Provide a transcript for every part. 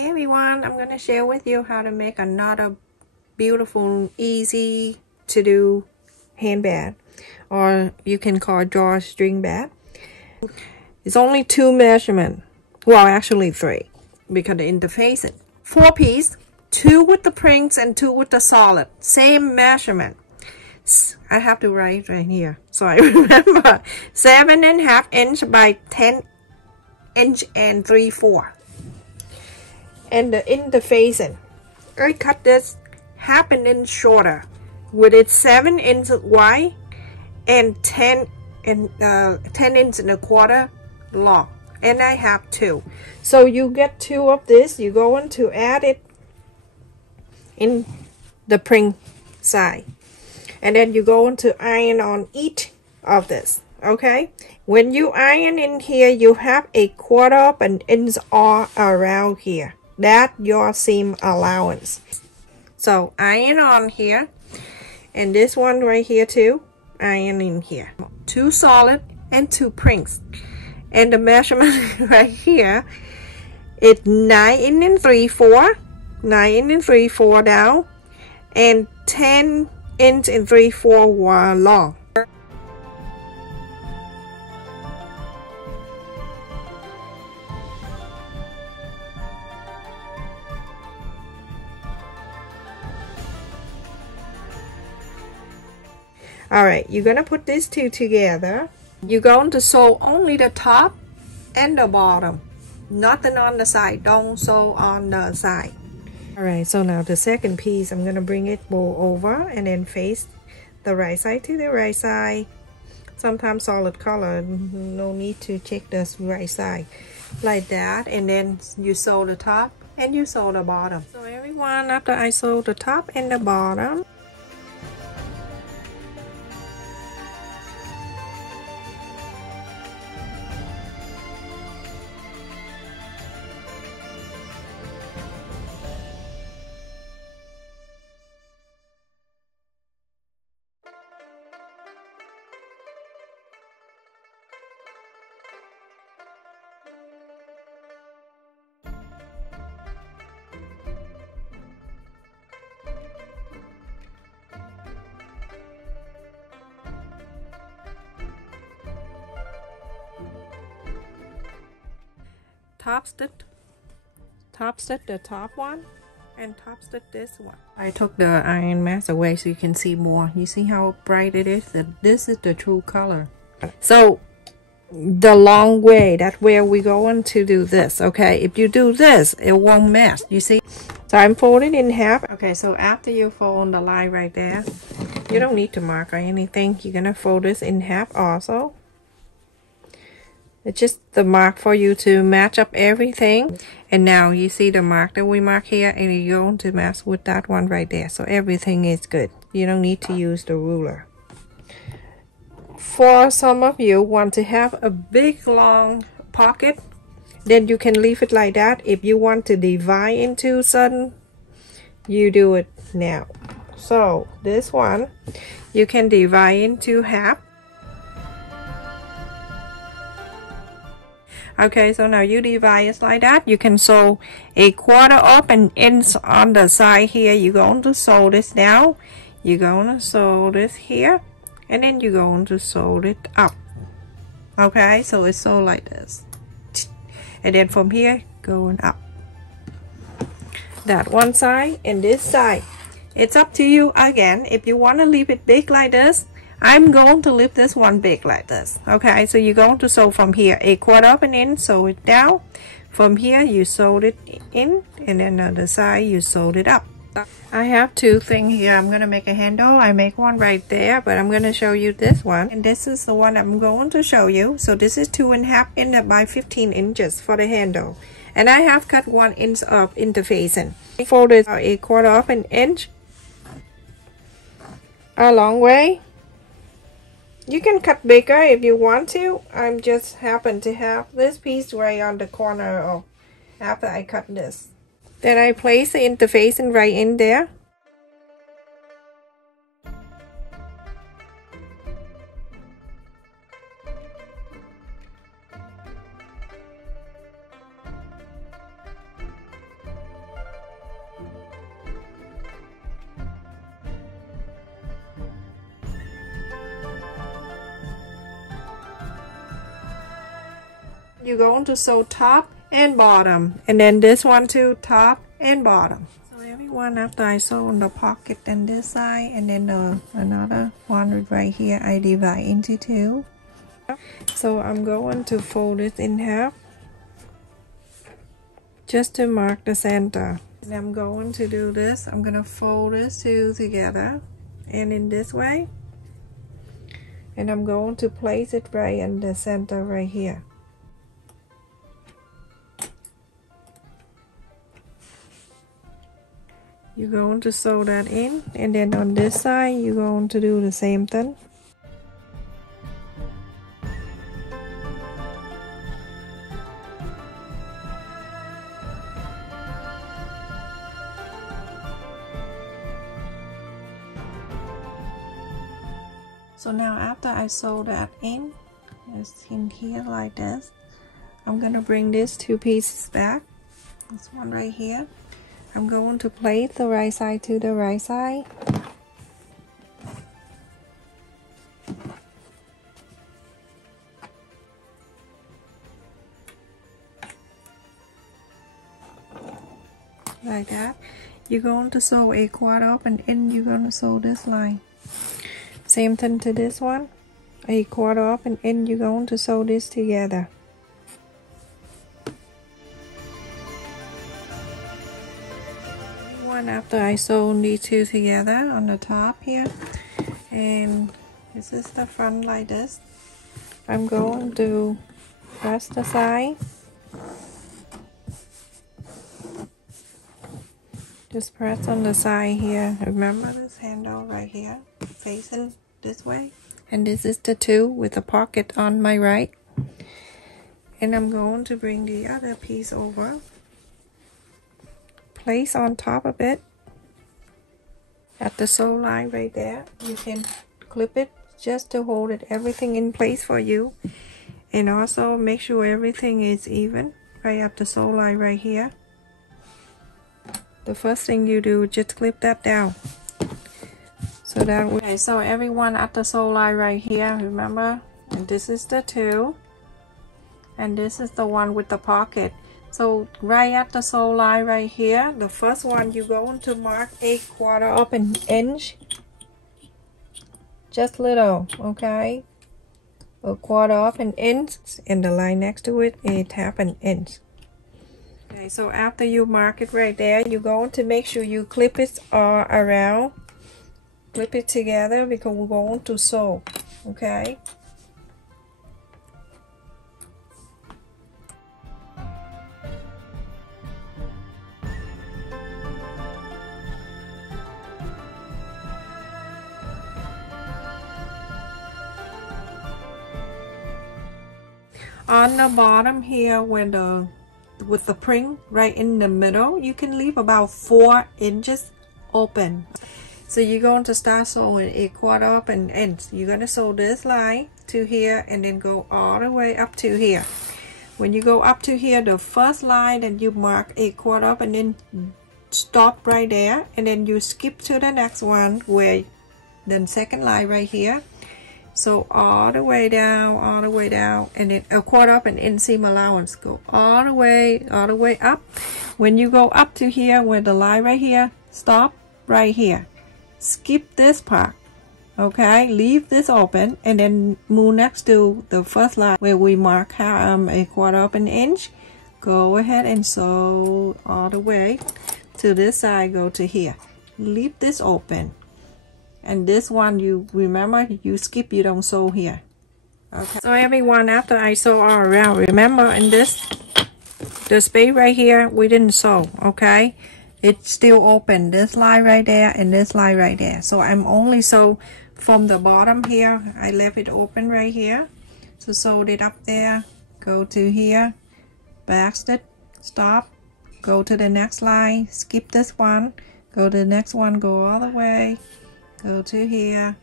Hi everyone, I'm gonna share with you how to make another beautiful, easy to do handbag, or you can call drawstring bag. It's only 2 measurements, well actually 3, because the interface 4 piece, 2 with the prints and 2 with the solid, same measurement. I have to write right here so I remember. 7.5 inch by 10 inch and 3/4. And the interfacing, I cut this half an inch shorter with it 7 inches wide and 10 inches and a quarter long, and I have 2. So you get 2 of this. You're going to add it in the print side, and then you're going to iron on each of this. Okay, when you iron in here, you have a 1/4 of an inch all around here. That's your seam allowance. So iron on here, and this one right here too, iron in here. 2 solid and 2 prints, and the measurement right here is 9 and 3/4, 9 and 3/4 down, and 10 inch and 3/4 long. Alright, you're gonna put these 2 together. You're going to sew only the top and the bottom, nothing on the side. Don't sew on the side. Alright, so now the second piece, I'm gonna bring it more over and then face the right side to the right side. Sometimes solid color, no need to check the right side, like that. And then you sew the top and you sew the bottom. So everyone, after I sew the top and the bottom, top stitch the top one and top stitch this one. I took the iron mask away so you can see more. You see how bright it is? This is the true color. So the long way, that's where we're going to do this. Okay, if you do this, it won't mess. You see? So I'm folding in half. Okay, so after you fold the line right there, you don't need to mark or anything. You're gonna fold this in half also. It's just the mark for you to match up everything. And now you see the mark that we mark here, and you're going to match with that one right there. So everything is good. You don't need to use the ruler. For some of you want to have a big long pocket, then you can leave it like that. If you want to divide into certain, you do it now. So this one, you can divide into half. Okay, so now you divide it like that. You can sew a 1/4 of an inch on the side here. You're going to sew this down. You're going to sew this here. And then you're going to sew it up. Okay, so it's sewed like this. And then from here, going up. That one side and this side. It's up to you again. If you want to leave it big like this, I'm going to leave this one big like this. Okay, so you're going to sew from here a 1/4 of an inch, sew it down. From here you sewed it in, and then on the side you sewed it up. I have 2 things here. I'm gonna make a handle. I make one right there, but I'm gonna show you this one, and this is the one I'm going to show you. So this is 2.5 inch by 15 inches for the handle, and I have cut 1 inch of interfacing. I folded a 1/4 of an inch a long way. You can cut bigger if you want to. I'm just happen to have this piece right on the corner of after I cut this. Then I place the interfacing right in there. you're going to sew top and bottom, and then this one too, top and bottom. So everyone, after I sew on the pocket and this side, and then another one right here, I divide into two. So I'm going to fold it in half just to mark the center. And I'm going to do this. I'm going to fold this two together and in this way, and I'm going to place it right in the center right here. You're going to sew that in, and then on this side you're going to do the same thing. So now after I sew that in, it's in here like this, I'm going to bring these two pieces back. This one right here. I'm going to place the right side to the right side. Like that. You're going to sew a quarter up, and in you're going to sew this line. Same thing to this one, a quarter up, and in you're going to sew this together. One after I sew these two together on the top here, and this is the front like this. I'm going to press the side. Just press on the side here. Remember this handle right here, facing this way. And this is the two with the pocket on my right. And I'm going to bring the other piece over. Place on top of it. At the sew line right there. You can clip it just to hold it everything in place for you. And also make sure everything is even right at the sew line right here. The first thing you do is just clip that down. So that way. Okay, so everyone at the sew line right here, remember? And this is the two. And this is the one with the pocket. So right at the sew line right here, the first one you're going to mark a quarter up an inch. Just little, okay? A quarter up an inch, and the line next to it is half an inch. Okay, so after you mark it right there, you're going to make sure you clip it around. Clip it together because we're going to sew, okay? On the bottom here, with the print right in the middle, you can leave about 4 inches open. So you're going to start sewing a quarter up an inch. You're going to sew this line to here and then go all the way up to here. When you go up to here, the first line that you mark a quarter up and then stop right there, and then you skip to the next one where the second line right here. So all the way down, and then a quarter up and inseam allowance. Go all the way up. When you go up to here where the line right here, stop right here. Skip this part, okay? Leave this open and then move next to the first line where we mark a quarter up an inch. Go ahead and sew all the way to this side. Go to here. Leave this open. And this one, you remember, you skip, you don't sew here. Okay. So everyone, after I sew all around, remember in this, the space right here, we didn't sew, okay? It's still open, this line right there and this line right there. So I'm only sew from the bottom here. I left it open right here. So sew it up there, go to here, backstitch, stop, go to the next line, skip this one, go to the next one, go all the way. Go to here,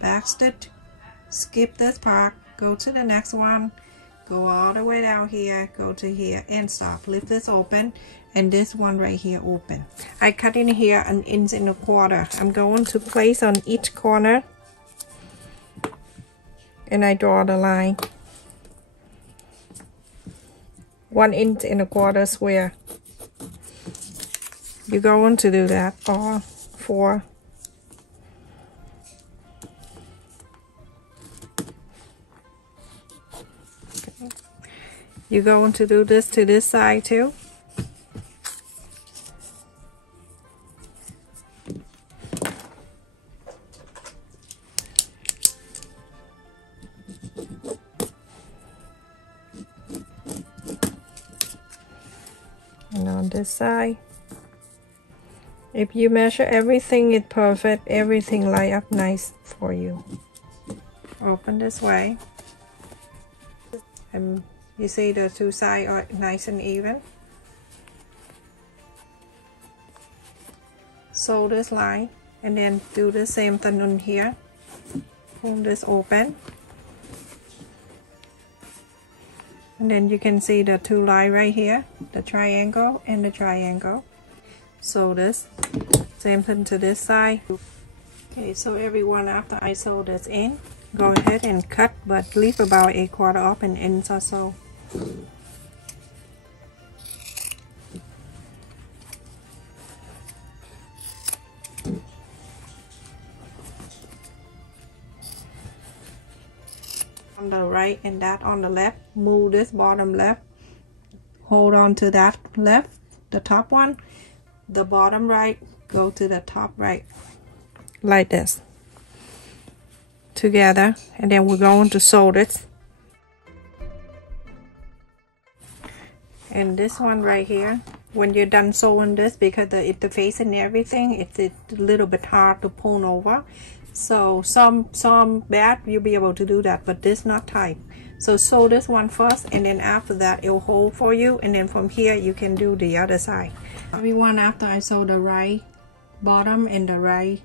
backstitch, skip this part, go to the next one, go all the way down here, go to here and stop. Leave this open and this one right here open. I cut in here 1.25 inches. I'm going to place on each corner and I draw the line. 1.25 inch square. You're going to do that, or 4. Okay. You're going to do this to this side too. And on this side, if you measure everything, it's perfect. Everything line up nice for you. Open this way, and you see the two sides are nice and even. Sew this line, and then do the same thing on here. Pull this open, and then you can see the two lines right here, the triangle and the triangle. Sew this, same thing to this side. Okay, so everyone, after I sew this in, go ahead and cut, but leave about 1/4 of an inch or so. On the right and that on the left, move this bottom left, hold on to that left, the top one, the bottom right, go to the top right, like this, together, and then we're going to sew this. And this one right here, when you're done sewing this, because the interface and everything, it's a little bit hard to pull over. So some bad you'll be able to do that, but this not tight. So sew this one first, and then after that it'll hold for you, and then from here you can do the other side. Everyone, after I sew the right bottom and the right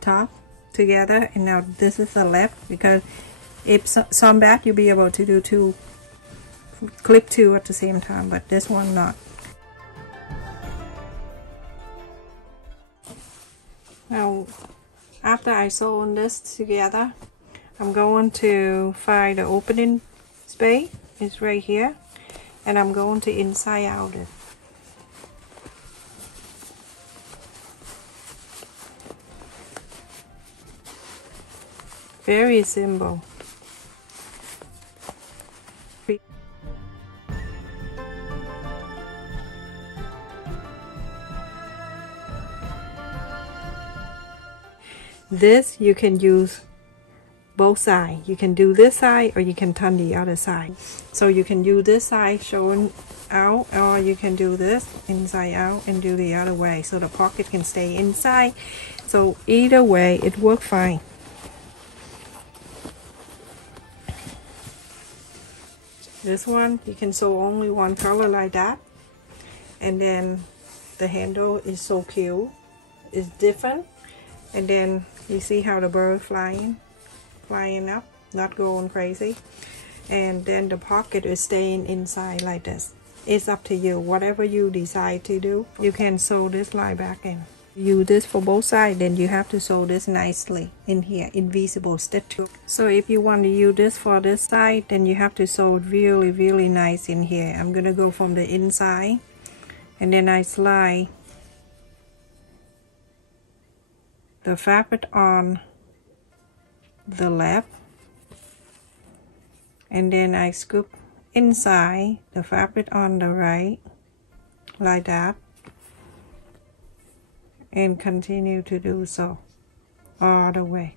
top together, and now this is the left, because if some bad you'll be able to do two, clip two at the same time, but this one not. Now after I sew this together, I'm going to find the opening space. It's right here, and I'm going to inside out it. Very simple. This you can use both sides. You can do this side, or you can turn the other side. So you can use this side showing out, or you can do this inside out and do the other way, so the pocket can stay inside. So either way it works fine. This one you can sew only one color like that, and then the handle is so cute, it's different. And then you see how the bird flying up, not going crazy, and then the pocket is staying inside like this. It's up to you, whatever you decide to do. You can sew this line back in. Use this for both sides, then you have to sew this nicely in here, invisible stitch. So if you want to use this for this side, then you have to sew it really nice in here. I'm gonna go from the inside, and then I slide the fabric on the left, and then I scoop inside the fabric on the right, like that, and continue to do so all the way.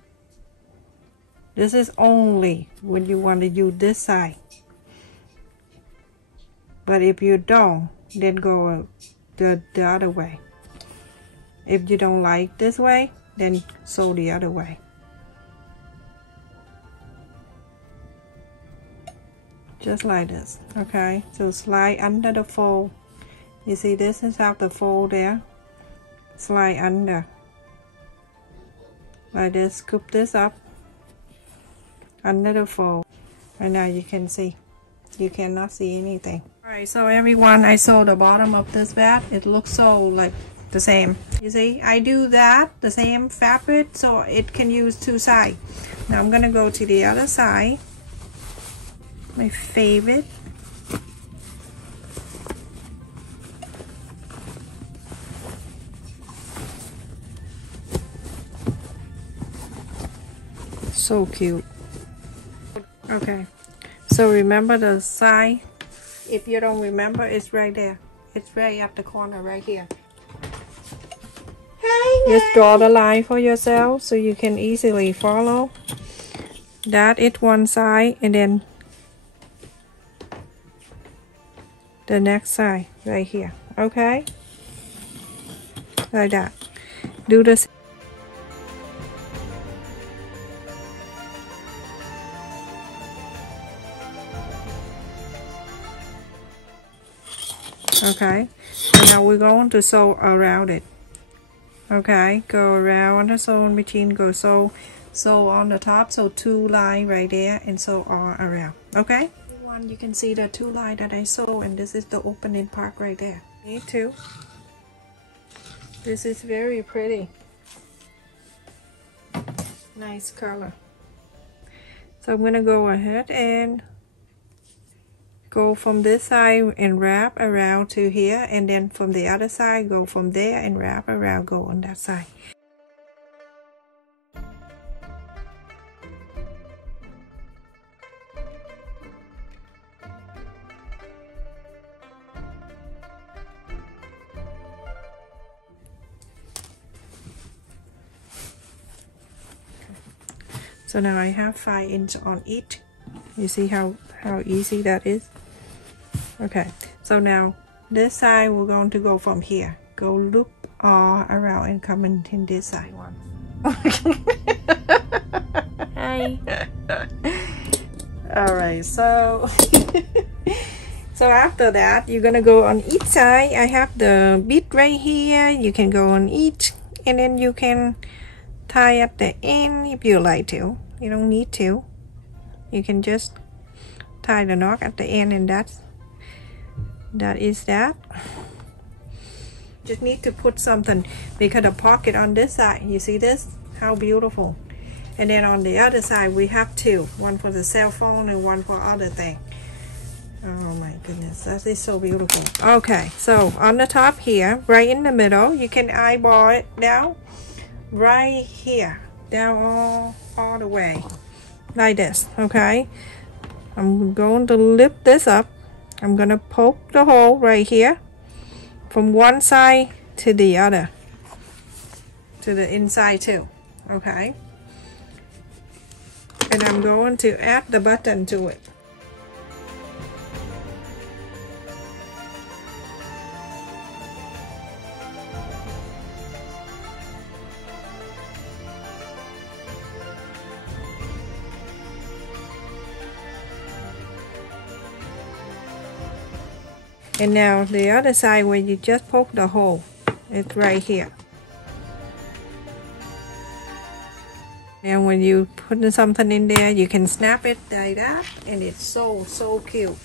This is only when you want to use this side, but if you don't, then go the other way. If you don't like this way, then sew the other way. Just like this. Okay, so slide under the fold. You see this is how the fold there. Slide under like this, scoop this up under the fold, and now you can see, you cannot see anything. Alright, so everyone, I sew the bottom of this bag. It looks so like the same. You see, I do that, the same fabric, so it can use two sides. Now I'm gonna go to the other side, my favorite. So cute. Okay, so remember the side. If you don't remember, it's right there. It's right at the corner right here. Just draw the line for yourself so you can easily follow. That is one side, and then the next side right here. Okay, like that. Do this. Okay, so now we're going to sew around it. Okay, go around the sewing machine, go sew on the top, so 2 lines right there, and sew all around. Okay, one you can see the 2 lines that I sew, and this is the opening part right there. Me too. This is very pretty. Nice color. So I'm gonna go ahead and go from this side and wrap around to here, and then from the other side go from there and wrap around, go on that side. So now I have 5 inches on each. You see how easy that is? Okay, so now this side we're going to go from here, go loop all around and come in this side one. Hi. All right, so so after that you're gonna go on each side. I have the bead right here. You can go on each, and then you can tie at the end if you like to. You don't need to. You can just tie the knot at the end, and that is that. Just need to put something, because the pocket on this side, you see this, how beautiful, and then on the other side we have 2, one for the cell phone and one for other thing. Oh my goodness, that is so beautiful. Okay, so on the top here, right in the middle, you can eyeball it down right here, down all the way like this. Okay, I'm going to lift this up. I'm gonna poke the hole right here from one side to the other, to the inside too. Okay, and I'm going to add the button to it. And now the other side where you just poke the hole, it's right here. And when you put something in there, you can snap it like that, and it's so cute.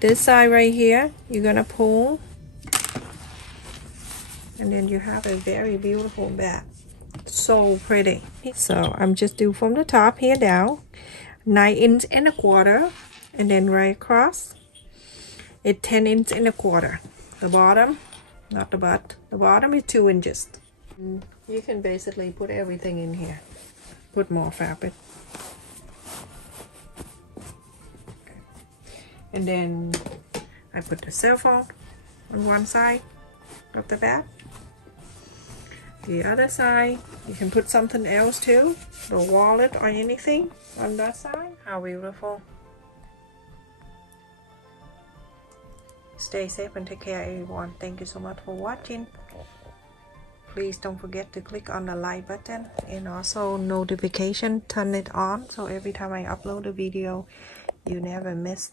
This side right here, you're gonna pull, and then you have a very beautiful bag. So pretty. So I'm just do from the top here down, 9 1/4 inches, and then right across. It's 10 1/4 inches. The bottom, not the butt, the bottom is 2 inches. You can basically put everything in here. Put more fabric. Okay. And then I put the cell phone on one side of the bag. The other side, you can put something else too, the wallet or anything on that side. How beautiful. Stay safe and take care, everyone. Thank you so much for watching. Please don't forget to click on the like button, and also notification, turn it on, so every time I upload a video you never miss